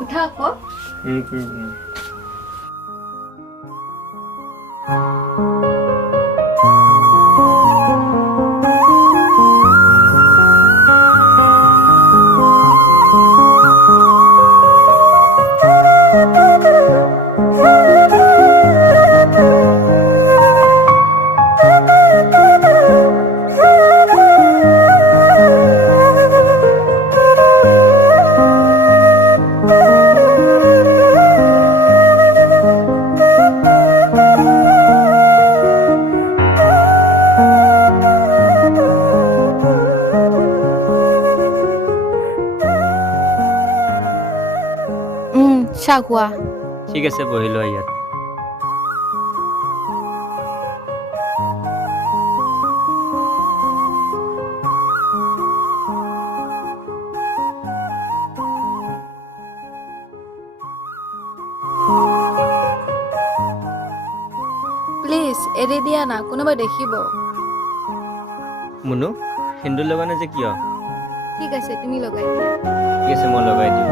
উঠা আকৌ চাহ খোৱা ঠিক আছে বহি লোৱা ইয়াত প্লিজ এৰি দিয়া না কোনোবাই দেখিব মুনু সেন্দুৰ লগা নাই যে কিয় ঠিক আছে তুমি লগাই দিয়া ঠিক আছে মই লগাই দিম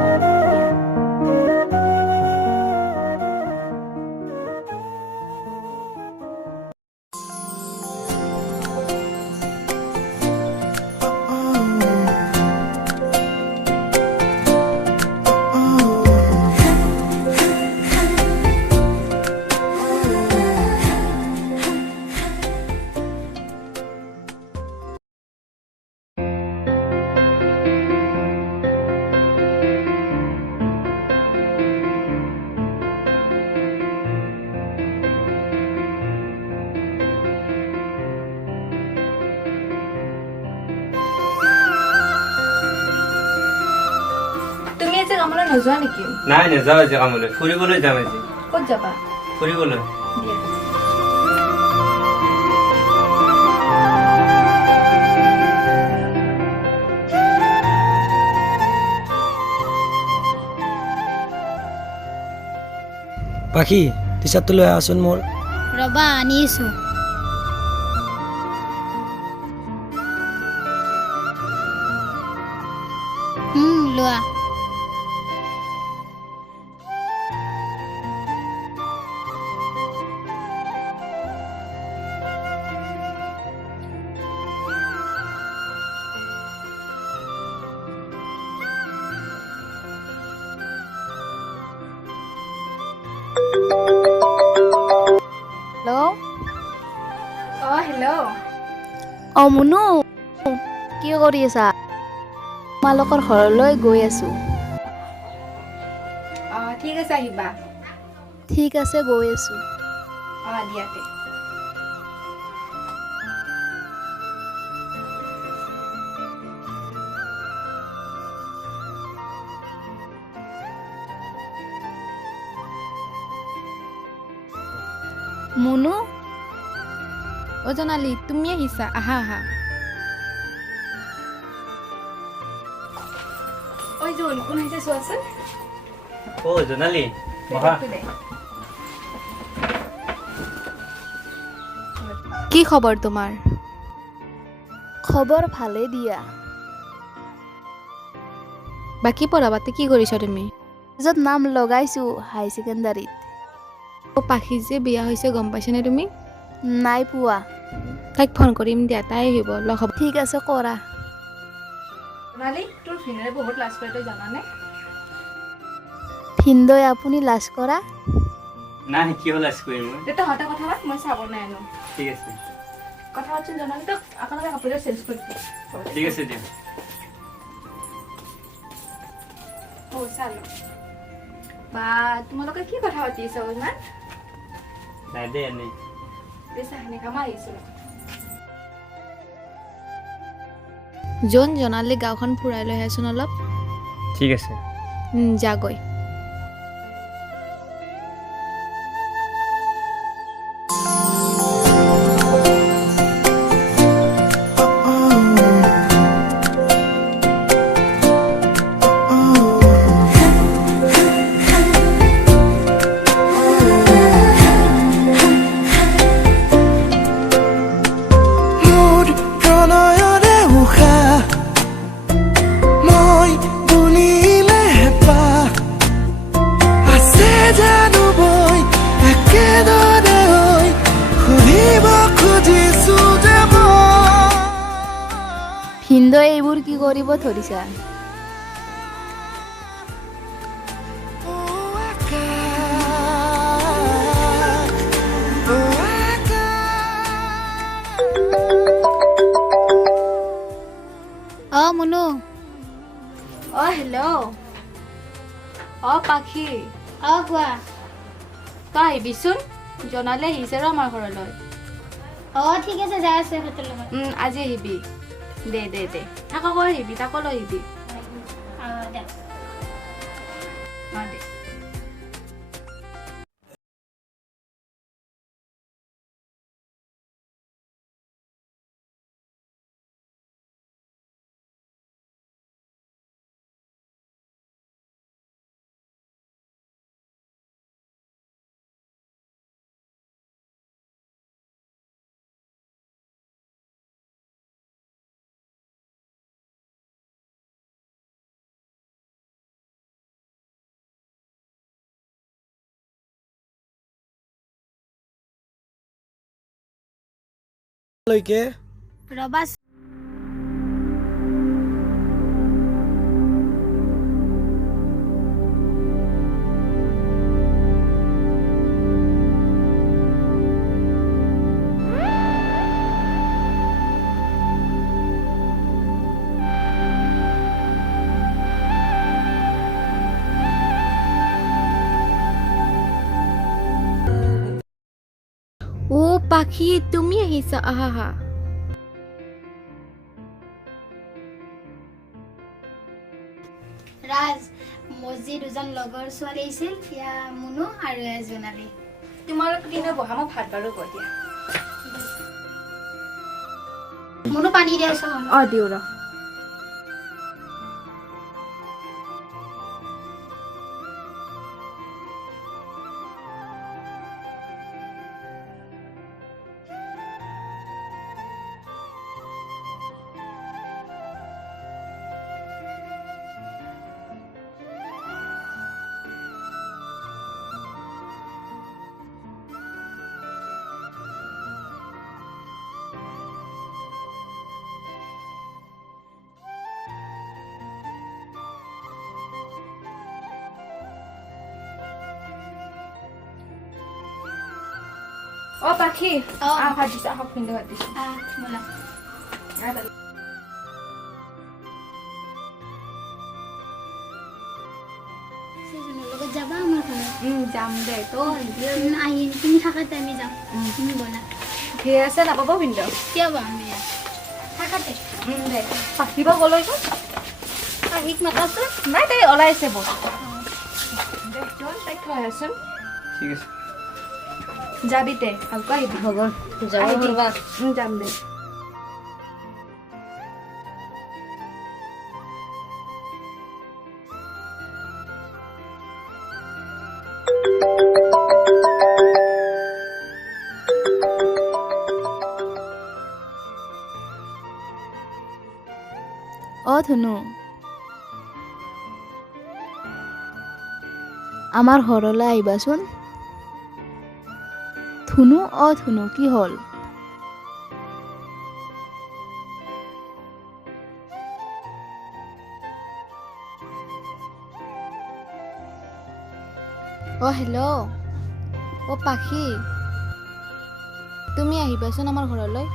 তুমি আজি কামলৈ নোযোৱা নেকি নাই নাযাওঁ আজি কামলৈ ফুৰিবলৈ যাম আজি ক'ত যাবা ফুৰিবলৈ দিয়া পাখি টি চাৰ্টটো লৈ আহচোন মোৰ ৰবা আনিছো লোৱা হেল্ল' অ মুনু কি কৰি আছা তোমালোকৰ ঘৰলৈ গৈ আছো ঠিক আছে আহিবা ঠিক আছে গৈ আছো দিয়াতে মুনু অ জনালি তুমি আহিছা আহা আহা ঐ জোন কোন আহিছে চোৱাচোন অ জনালি বহা কি খবৰ তোমাৰ খবৰ ভালে দিয়া বাকী পঢ়া পাতি কি কৰিছা তুমি য'ত নাম লগাইছো হাই ছেকেণ্ডাৰীত পাখি যে বিয়া হৈছে গম পাইছানে তুমি নাই পোৱা তাইক ফোন কৰিম দিয়া তাই আহিব লগ হ'ব ঠিক আছে কৰা জনালি তোৰ ভিনৰে বহুত লাজ কৰে তই জানানে ভিনদৈ আপুনি লাজ কৰা নাই কি হ'ল আজ কৰি মই তহঁতে কথা পাত মই চাব নাই আনো ঠিক আছে কথা পাতচোন জনালি তই আপোনালোকে কাপোৰটো চেঞ্জ কৰি দিয়া ঠিক আছে দিয়া চালো বা তোমালোকে কি কথা পাতি আছা ইমান নাই দে এনেই চাহনি খাম আহিছিলো জোন জনালি গাঁওখন ফুৰাই লৈ আছোন অলপ ঠিক আছে যাগৈ মই বুলিলে হেঁপাহ হিন্দুৱে এইবোৰ কি কৰিব ধৰিছা? মুনু হেল্ল'। পাখি, কোৱা। তই আহিবিচোন, জনালে আহিছে ৰ আমাৰ ঘৰলৈ। ঠিক আছে, যাই আছে সিহঁতৰ লগত। আজি আহিবি। দে তাকো আহিবি, তাকো লৈ আহিবি। দে। দে। লৈকে ৰবা। পাখি, তুমি আহিছা? আহা। ৰাজ, মোৰ যি দুজন লগৰ ছোৱালী আহিছিল, সেয়া মুনু আৰু জোনালী। তোমালোক দিনে বহা, মই ভাত বাৰু গৈ দিয়া। মুনু পানী দিয়াছ? দিওঁ ৰ। পাখি, ভাত দিছা, আহক পিন্ধে ভাত দিছো। ব'লা। সেইজনৰ লগত যাবা আমাৰ ঘৰত? যাম দে। তই আহিম, তুমি থাকাতে আমি যাম। তুমি ব'লা। ঠিক আছে, নাপাব পিন্ধ। কিয় বা আমি থাকাতে? দে। পাখিব গ'লৈ গ'ল। আহিক মাতাচোন। নাই, তাই ওলাইছে বল। দে, তাইক থৈ আহচোন। ঠিক আছে। যাবি তে, ভালকৈ আহিবি। হ'ব, যাম দে। ধুনু, আমাৰ ঘৰলৈ আহিবাচোন। ধুনু, ধুনু, কি হ'ল? হেল্ল'। পাখি, তুমি আহিবাচোন আমাৰ ঘৰলৈ।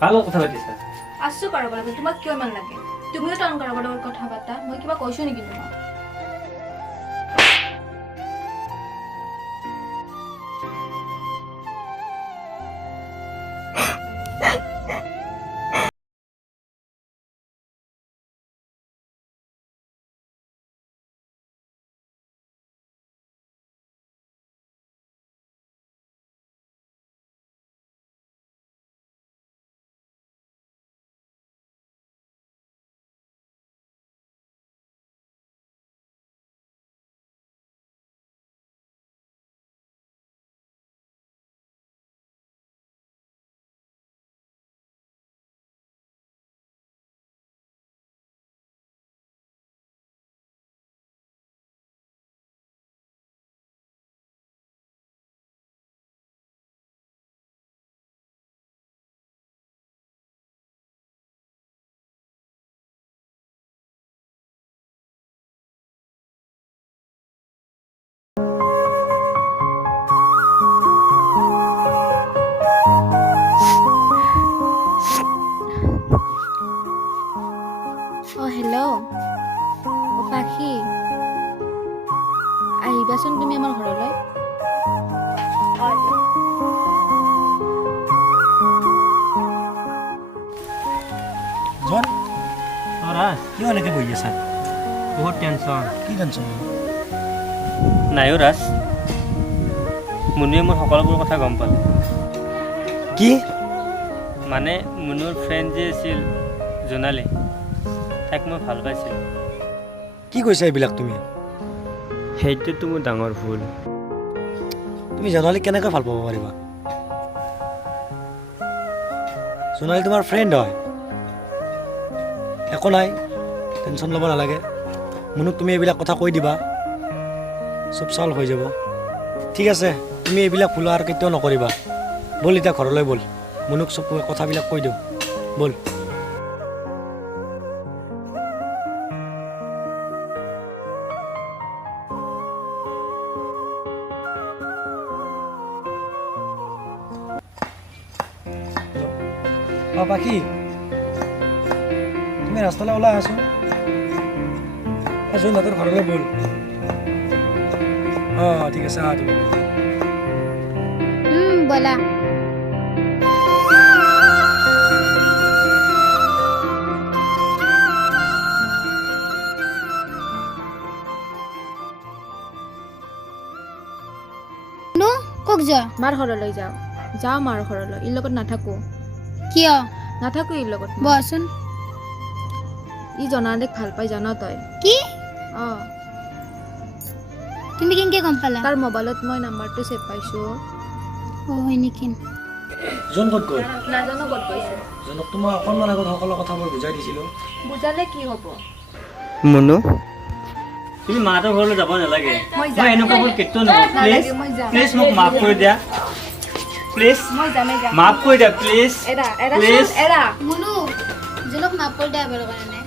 কাৰ লগত কথা পাতিছা? আছো কাৰোবাৰ লগত। তোমাক কিয় ইমান লাগে? তুমিও টান কাৰোবাৰ লগত কথা পাতা। মই কিবা কৈছো নেকি তোমাক? কিয় এনেকৈ বহি আছা বহুত টেনশ্যন। কি টেনশ্যন নাই অ' ৰাজ, মুনুৱে মোৰ সকলোবোৰ কথা গম পালে। কি মানে মুনুৰ ফ্ৰেণ্ড যে আছিল জোনালী, তাইক মই ভাল পাইছিলোঁ। কি কৈছা এইবিলাক তুমি সেইটোতো মোৰ ডাঙৰ ভুল। তুমি জোনালীক কেনেকৈ ভাল পাব পাৰিবা জোনালী তোমাৰ ফ্ৰেণ্ড হয় একো নাই টেনশ্যন ল'ব নালাগে মুনুক তুমি এইবিলাক কথা কৈ দিবা চব চল্ভ হৈ যাব ঠিক আছে তুমি এইবিলাক ভুল আৰু কেতিয়াও নকৰিবা ব'ল এতিয়া ঘৰলৈ ব'ল মুনুক চব কথাবিলাক কৈ দিওঁ ব'ল পাখি তুমি ৰাস্তালৈ ওলাই আছো জোনালীৰ ঘৰলৈ ব'ল অঁ ঠিক আছে আহা তুমি ব'লা ক'ক যোৱা মাৰ ঘৰলৈ যাওঁ যাওঁ মাৰ ঘৰলৈ ইৰ লগত নাথাকোঁ কিয় নাথাকোঁ ইৰ লগত বচোন ই জনালীক ভাল পাই জান তই কি অঁ তুমি কেনেকৈ গম পালা তাৰ মোবাইলত মই নাম্বাৰটো ছেভ পাইছোঁ অঁ হয় নেকি জোন ক'ত গ'ল নাজানো ক'ত গৈছে জোনকতো মই অকণমান আগত সকলো কথাবোৰ বুজাই দিছিলোঁ বুজালে কি হ'ব মুনু, তুমি মাহঁতৰ ঘৰলৈ যাব নালাগে। মই মই এনেকুৱা ভুল কেতিয়াও নকৰোঁ। প্লিজ মই যাম। প্লিজ মোক মাফ কৰি দিয়া। প্লিজ মই যামেই যাম মাফ কৰি দিয়া প্লিজ এৰা প্লিজ। এৰা মুনু জোনক মাফ কৰি দিয়া বাৰু কাৰণে